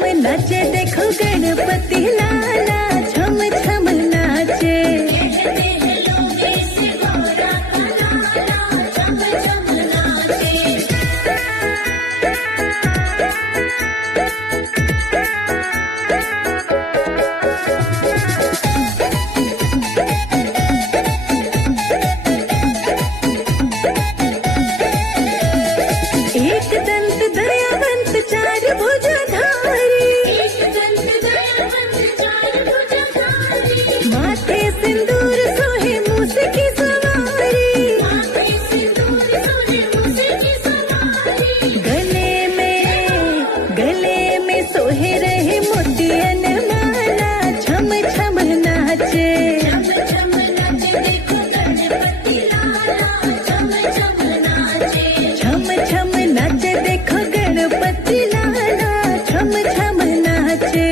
छम नाचे देखो गणपति लाला, छम छम नाचे। एक दंत दयावंत चार भुजधारी, माथे सिंदूर सोहे मूस की सवारी, गले में सोहे रहे मोतियन माला, छम छम नाचे। छम छम नाचे देखो गणपति लाला, छम छम नाचे।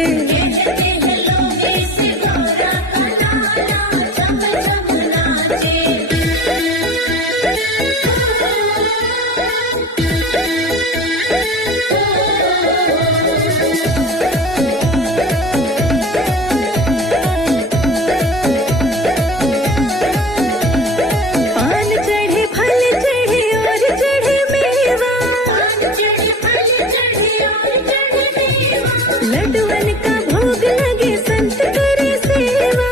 पान चढ़े फल चढ़े और चढ़े मेवा, लड्डुअन का भोग लगे संत करे सेवा।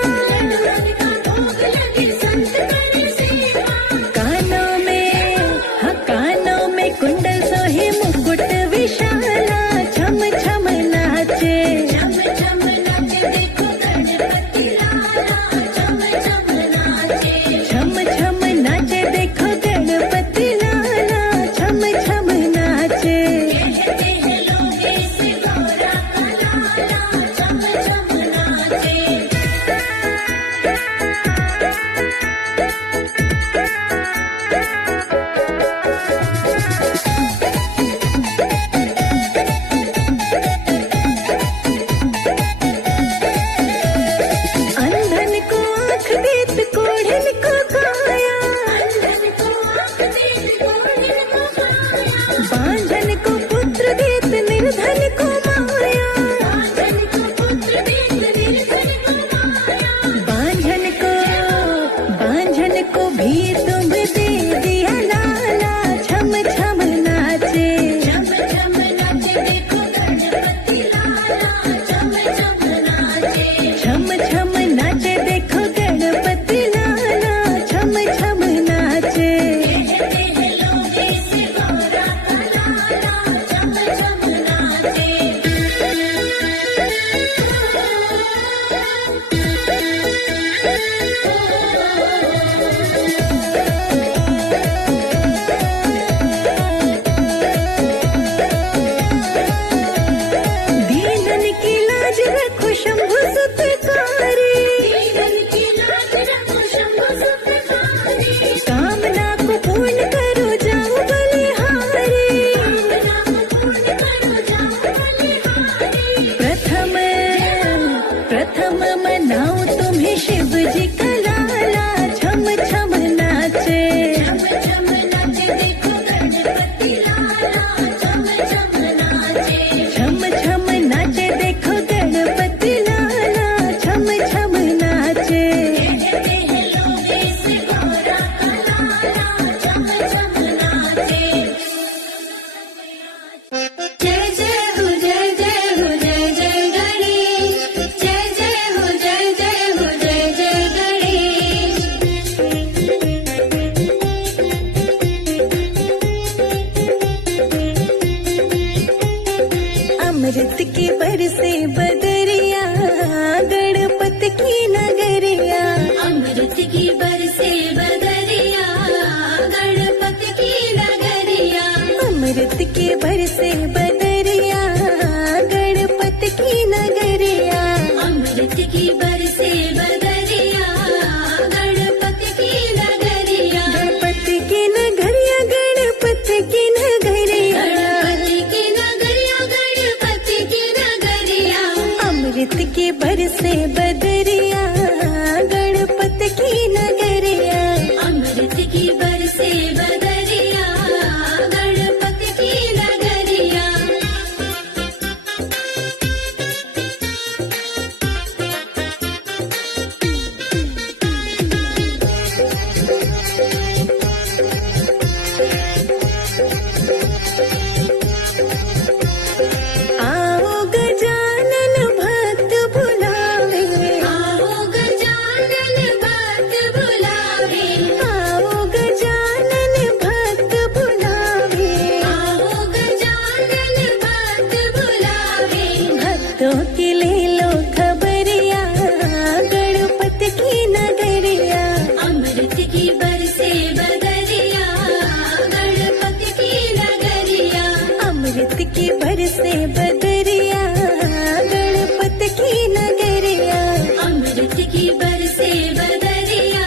कानों में कुंडल सोहे मुकुट विशाला, छम छम नाचे। छम छम नाचे देखो गणपति लाला, छम छम नाचे। अंधन को आँख देत कोढ़िन को काया, बांझन को पुत्र देत निर्धन को माया। बांझन को भी तुम दे दिया लाला, छम छम नाचे। छम छम नाचे देखो गणपति लाला, छम छम नाचे। दीनन की लाज रखो शंभु सुतकारी, कामना को पूर्ण करो जाओ बलिहारी। प्रथम मनाओ तुम्हें शिव जी का लाला, छम छम नाचे। छम छम नाचे देखो गणपति लाला, छम छम नाचे। जय जय हो जय जय हो जय जय गणेश, जय जय हो जय जय हो जय जय गणेश। अमृत की बरसे बदरिया, गणपति की नगरिया। अमृत की बरसे बदरिया, गणपति की नगरिया। अमृत की बरसे बदरिया, गणपति की नगरिया। अमृत की बरसे बदरिया, गणपति की नगरिया। गणपति की नगरिया, गणपति की नगरिया। गणपति की नगरिया, गणपति की नगरिया। अमृत की बरसे बदरिया, गणपति की नगरिया। अमृत की बरसे बदरिया, गणपति की नगरिया। तो की ले लो खबरिया, गणपति की नगरिया। अमृत की बरसे बदरिया, गणपति की नगरिया। अमृत की बरसे बदरिया, गणपति की नगरिया। अमृत की बरसे बदरिया,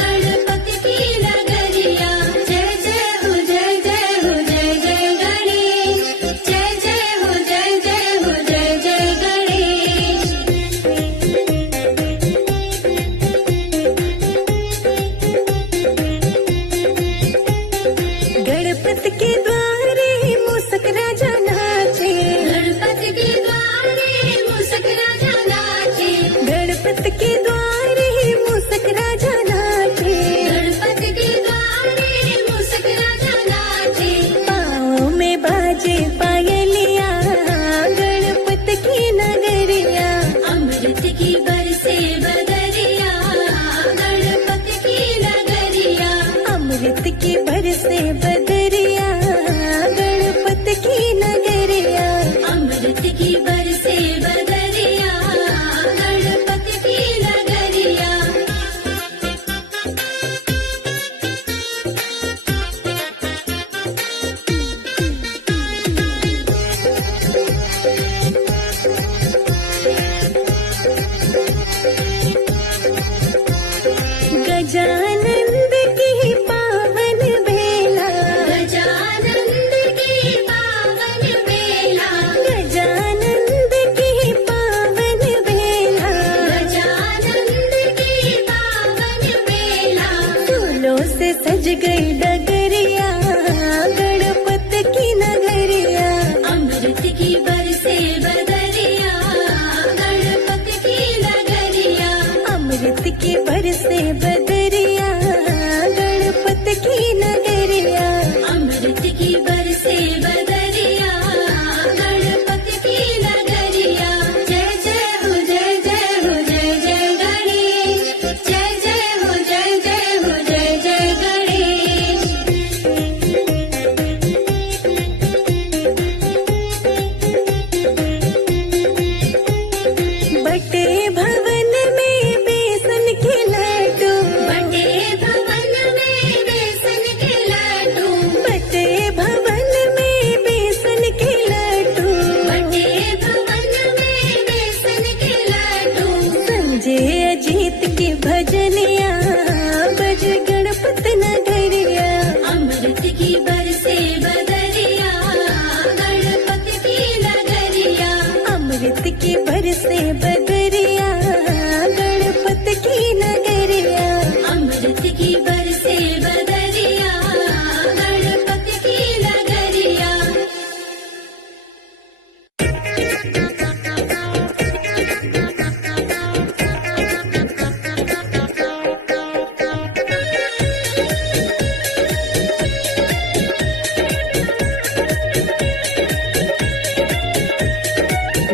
गणपति की नगरिया। जय जय हो जय जय हो जय जय गणेश, जय जय हो जय जय हो जय जय गणेश। गणपति के द्वारे मूषक राजा नाचे, गणपति के द्वारे मूषक राजा नाचे। गणपति के द्वारे मूषक राजा नाचे। गणपति के द्वारे मूषक राजा नाचे। पाँव में बाजे पायलिया, गणपति की नगरिया। अमृत की बरसे बदरिया, गणपति की नगरिया। अमृत की बरसे बदरिया, गणपति की नगरिया। अमृत की बरसे बदरिया, गणपति की नगरिया। गजानंद की पावन बेला, गजानंद की पावन बेला, गजानंद की पावन बेला। गजानंद की पावन बेला। फूलों से सज गई डगरिया, गणपति की नगरिया। अमृत की बरसे बदरिया, गणपति की नगरिया। अमृत की बरसे बदरिया, गणपति की नगरिया। अमृत की बरसे बदरिया, गणपति की नगरिया। जय जय हो जय जय हो जय जय गणेश, जय जय हो जय जय हो जय जय गणेश। बटे भवन में बेसन के लड्डू, बटे भवन में बेसन के लड्डू, बटे भवन में बेसन के लड्डू। बटे भवन में बेसन के लड्डू। संजय अजीत की भजनिया, बज गणपति नगरिया। अमृत की बरसे बदरिया, गणपति की नगरिया। अमृत की बरसे बदरिया, गणपति की नगरिया। अमृत की बरसे बदरिया, गणपति की नगरिया।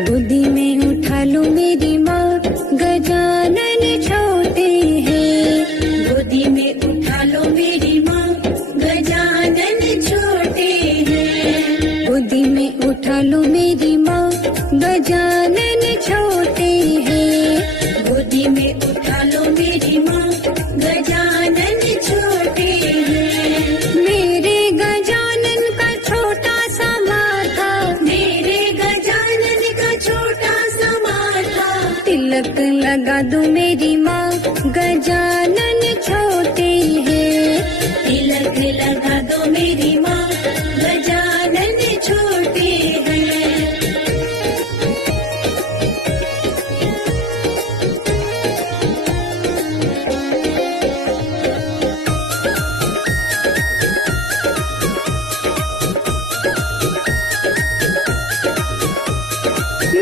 गोदी में उठा लो मेरी माँ, गजानन छोटे हैं। गोदी में उठा लो मेरी माँ, गजानन छोटे हैं। गोदी में उठा लो मेरी माँ, गजानन छोटे हैं। गोदी में उठा लो मेरी माँ, गजानन छोटे हैं। मेरे गजानन का छोटा सा माथा, मेरे गजानन का छोटा सा माथा। तिलक लगा दो मेरी माँ, गजानन छोटे हैं। तिलक लगा दो मेरी माँ, गजानन छोटे हैं।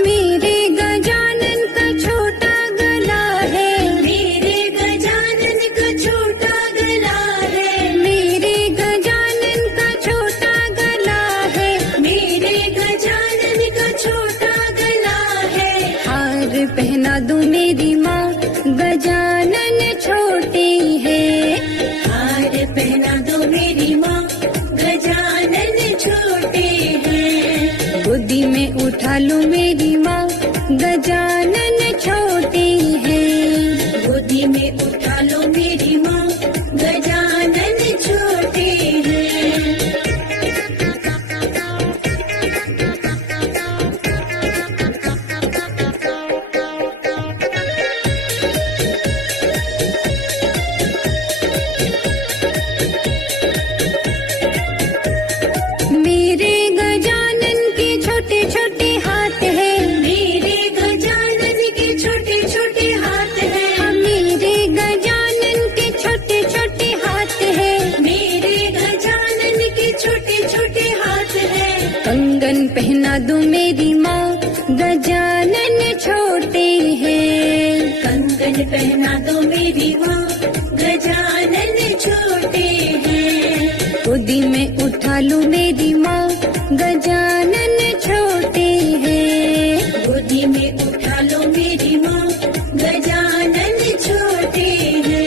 मेरे गजानन का छोटा गला है, मेरे गजानन का छोटा गला है। मेरे गजानन का छोटा गला है। मेरे गजानन का छोटा गला है। हार पहना दो मेरी माँ, गजानन छोटे हैं। हार पहना दो मेरी माँ, गजानन छोटे हैं। गोदी में उठा लो मेरी माँ, गजानन छोटे हैं। गोदी में उठा लो मेरी माँ, गजानन छोटे हैं। मेरे गजानन के छोटे छोटे हाथ हैं। मेरे गजानन के छोटे छोटे हाथ हैं। मेरे गजानन के छोटे छोटे हाथ हैं। मेरे गजानन के छोटे छोटे हाथ हैं। कंगन पहना दो मेरी माँ, गजानन छोटे हैं। कंगन पहना दो मेरी माँ, गजानन छोटे हैं। गोदी में उठा लो मेरी माँ, गजानन छोटे हैं। गोदी में उठा लो मेरी माँ, गजानन छोटे हैं।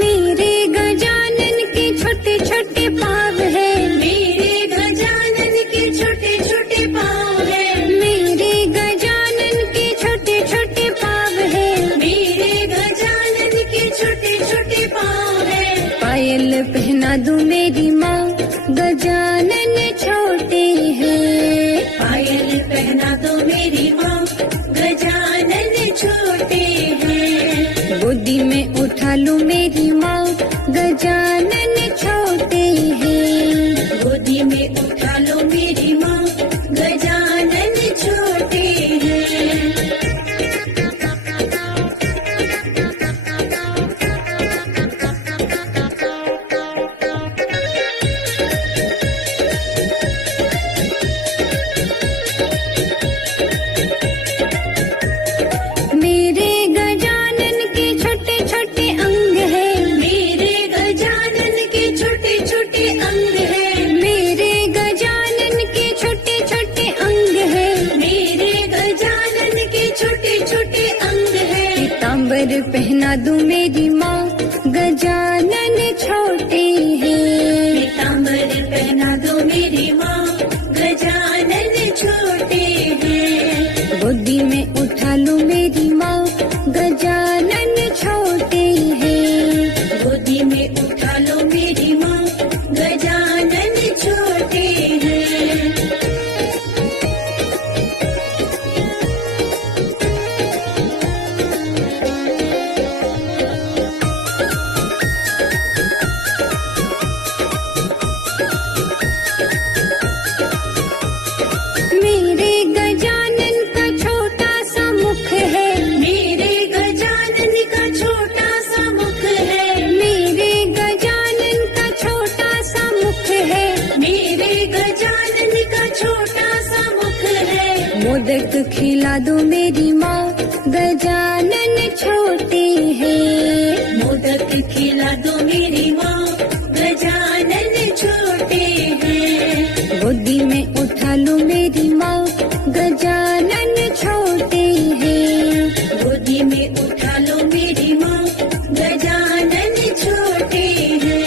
मेरे गजानन के छोटे छोटे पाँव हैं। मेरे गजानन के छोटे छोटे पाँव हैं। मेरे गजानन के छोटे छोटे पाँव हैं। मेरे गजानन के छोटे छोटे पाँव हैं। पायल पहना दो मेरी माँ, गजानन छोटे हैं। पायल पहना दो मेरी माँ, गजानन छोटे हैं। गोदी में उठा लो मेरी माँ, गजानन छोटे हैं। गोदी में उठा लो मेरी माँ, गजानन छोटे हैं। मेरे गजानन के छोटे छोटे अंग हैं। मेरे गजानन के छोटे छोटे अंग हैं। मेरे गजानन के छोटे छोटे अंग हैं। मेरे गजानन के छोटे छोटे अंग हैं। पीताम्बर पहना दो मेरी माँ, गजानन छोटे हैं। पीताम्बर पहना दो मेरी माँ, गजानन छोटे हैं। गोदी में उठा लो मेरी माँ, गजानन छोटे हैं। गोदी में उठा लो मेरी माँ, गजानन छोटे हैं। मेरे गजानन का छोटा सा मुख है। मेरे गजानन का छोटा सा मुख है। मेरे गजानन का छोटा सा मुख है। मेरे गजानन का छोटा सा मुख है। मोदक खिला दो मेरी माँ, गजानन छोटे हैं। मोदक खिला दो मेरी माँ, गजानन छोटे हैं। गोदी में उठा लो मेरी माँ, गजानन छोटे हैं। गोदी में उठा लो मेरी माँ, गजानन छोटे हैं।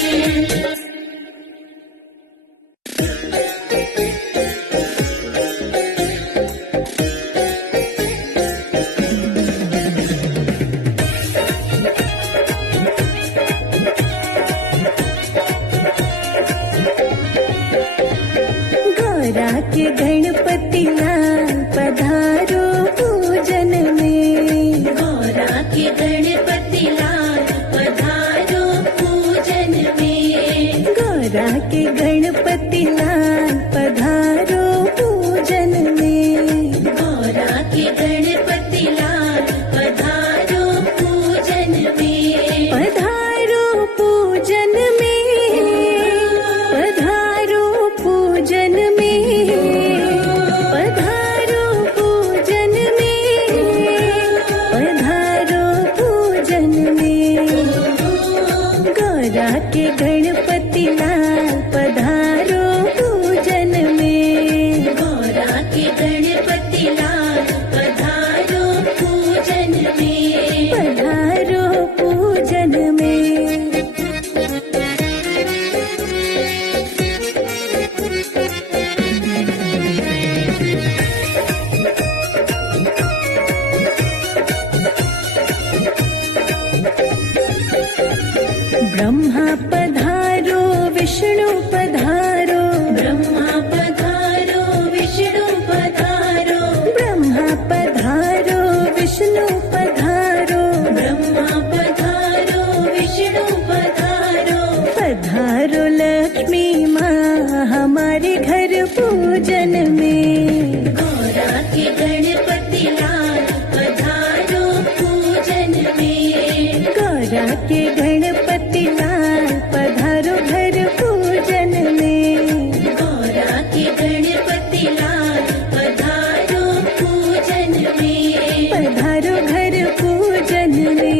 गौरा के गणपति लाल पधारो पूजन में। गौरा के गणपति लाल पधारो पूजन में। गौरा के गणपति लाल पधारो पूजन में। गौरा के गणपति लाल पधारो पूजन में। पधारो पूजन में। पधारो पूजन में। घर पूजन में। गौरा के गणपति लाल पधारो पूजन में। गौरा के गणपति लाल पधारो घर पूजन में। गौरा के गणपति लाल पधारो पूजन में। पधारो घर पूजन में।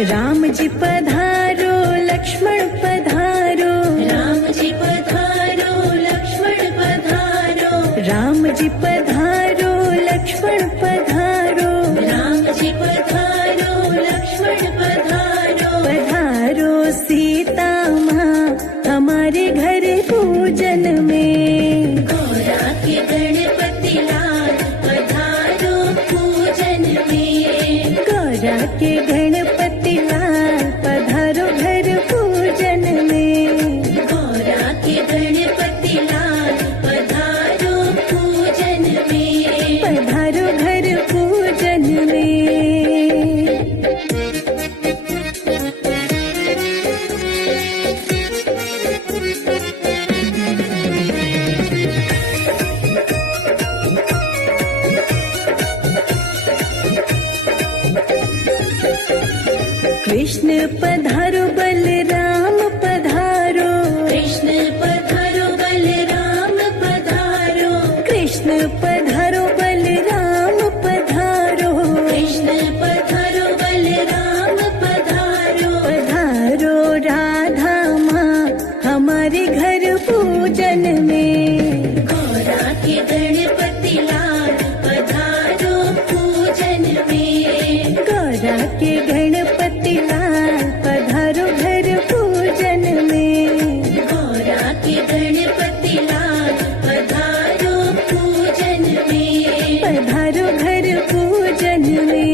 राम जी पधारो लक्ष्मण पधारो। राम जी पधारो लक्ष्मण पधारो। राम जी पधारो लक्ष्मण पधारो। राम जी पधारो लक्ष्मण पधारो। पधारो सीता माँ हमारे घर पूजन में। गौरा के गणपति लाल पधारो पूजन में। गौरा के गणपति लाल पधारो घर पूजन में। गौरा के गणपति लाल पधारो पूजन में। पधारो घर पूजन में। कृष्ण पधारो बलराम पधारो। कृष्ण पधारो बलराम पधारो। कृष्ण पधारो बलराम पधारो। कृष्ण पधारो बलराम पधारो। पधारो राधा माँ हमारे घर पूजन में। गौरा के गणपति लाल पधारो पूजन में। गौरा के गणपति लाल पधारो घर पूजन में। गौरा के गणपति लाल पधारो पूजन में। पधारो घर पूजन में।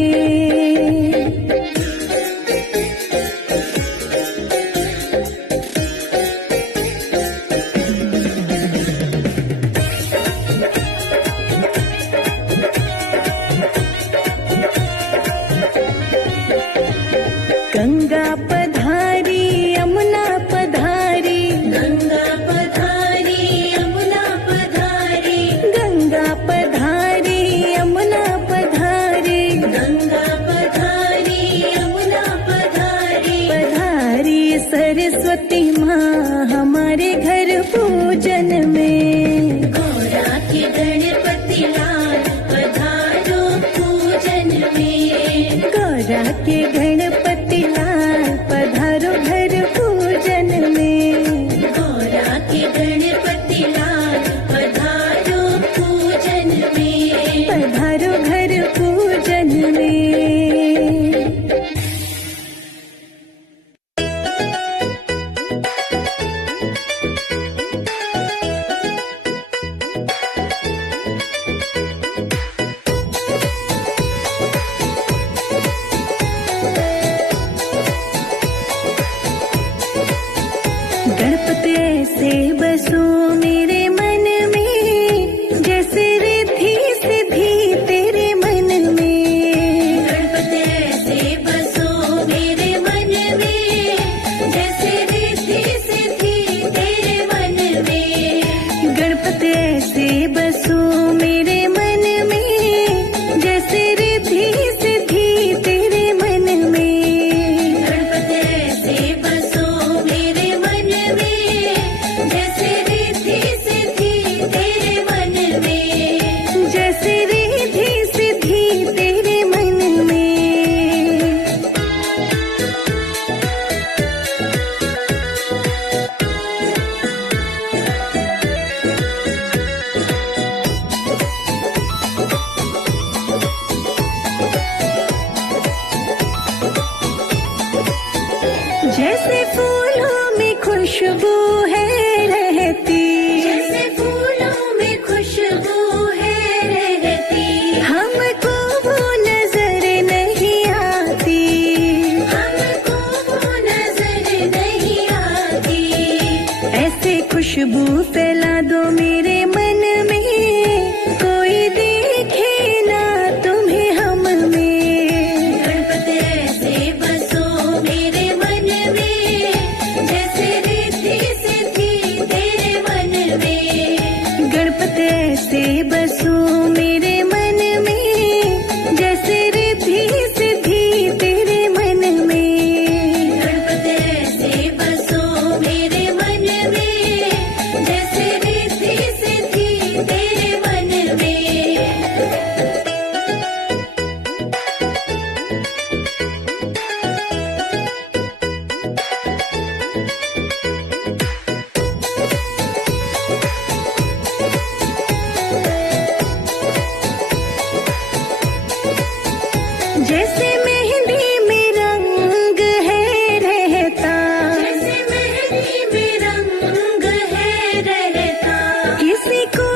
गंगा पधारी यमुना पधारी। गंगा पधारी यमुना पधारी। गंगा पधारी यमुना पधारी। गंगा पधारी यमुना पधारी। पधारी सरस्वती माँ हमारे घर पूजन में। गौरा के गणपति लाल पधारो पूजन में। गौरा के गणपति लाल पधारो घर पूजन में। गौरा के गणपति लाल पधारो पूजन में। पधारो घर पूजन में। गणपति ऐसे बसो मेरे मन में, जैसे रिद्धि सिद्धि तेरे मन में। गणपति ऐसे बसो मेरे मन में, जैसे रिद्धि सिद्धि तेरे मन में। गणपति ऐसे बसो मेरे मन में, जैसे रिद्धि सिद्धि तेरे मन में। गणपति ऐसे बसो मेरे मन में, जैसे रिद्धि सिद्धि तेरे मन में। जैसे रिद्धि सिद्धि तेरे मन में। जैसे फूलों में खुशबू है रहती, जैसे फूलों में खुशबू है रहती। हमको वो नजर नहीं आती। हमको वो नजर नहीं आती। ऐसे खुशबू फैला दो मेरे मन में, कोई देखे ना तुम्हें हम में। गणपति ऐसे बसो मेरे मन में, जैसे रिद्धि सिद्धि तेरे मन में। गणपति ऐसे बसो मेरे मन में, जैसे रिद्धि सिद्धि तेरे मन में। गणपति ऐसे बसो मेरे मन में, जैसे रिद्धि सिद्धि तेरे मन में। जैसे मेहंदी में रंग है रहता, जैसे मेहंदी में रंग है रहता, किसी को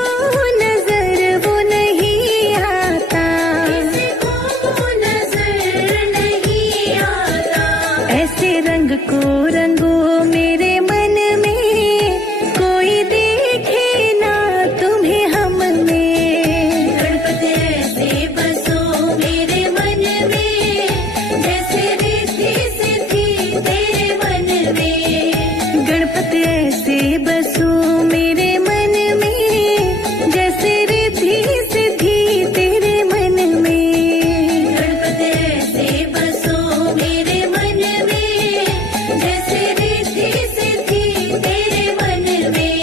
नजर वो नहीं आता। किसी को वो नजर नहीं आता। ऐसे रंग को रंगो मेरे मन में, कोई देखे ना तुम्हें हम में। गणपति ऐसे बसो मेरे मन में, जैसे रिद्धि सिद्धि तेरे मन में। गणपति ऐसे बसो मेरे मन में, जैसे रिद्धि सिद्धि तेरे मन में। गणपति ऐसे बसो मेरे मन में, जैसे रिद्धि सिद्धि तेरे मन में।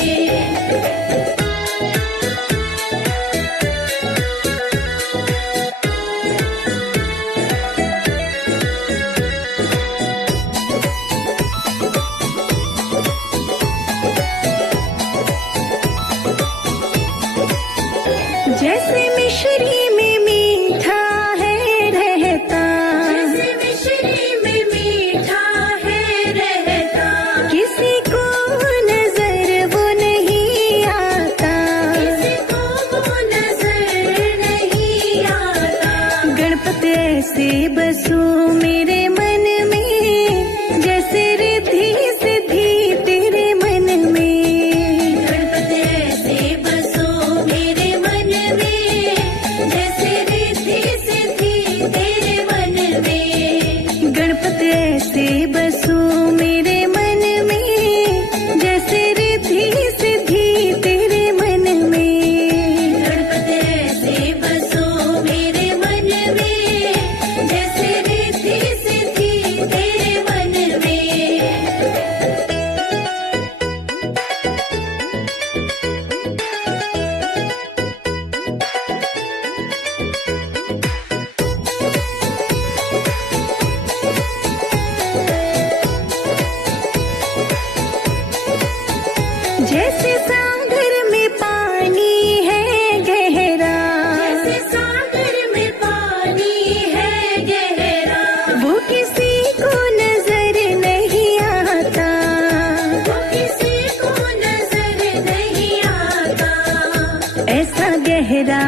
जैसे मिश्री में मीठा है रहता, जैसे मिश्री में मीठा है रहता, किसी को नजर वो नहीं आता। किसी को वो नजर नहीं आता। गणपति ऐसे बसो मेरे मन में, जैसे रिद्धि सिद्धि तेरे मन में। गणपति ऐसे बसो मेरे मन में, जैसे रिद्धि सिद्धि तेरे मन में। गणपति ऐसे बसो मेरे मन में, जैसे रिद्धि सिद्धि तेरे मन में। गणपति ऐसे बसो मेरे मन में, जैसे रिद्धि सिद्धि तेरे मन में। जैसे सागर में पानी है गहरा, जैसे सागर में पानी है गहरा, वो किसी को नजर नहीं आता। वो किसी को नजर नहीं आता। ऐसा गहरा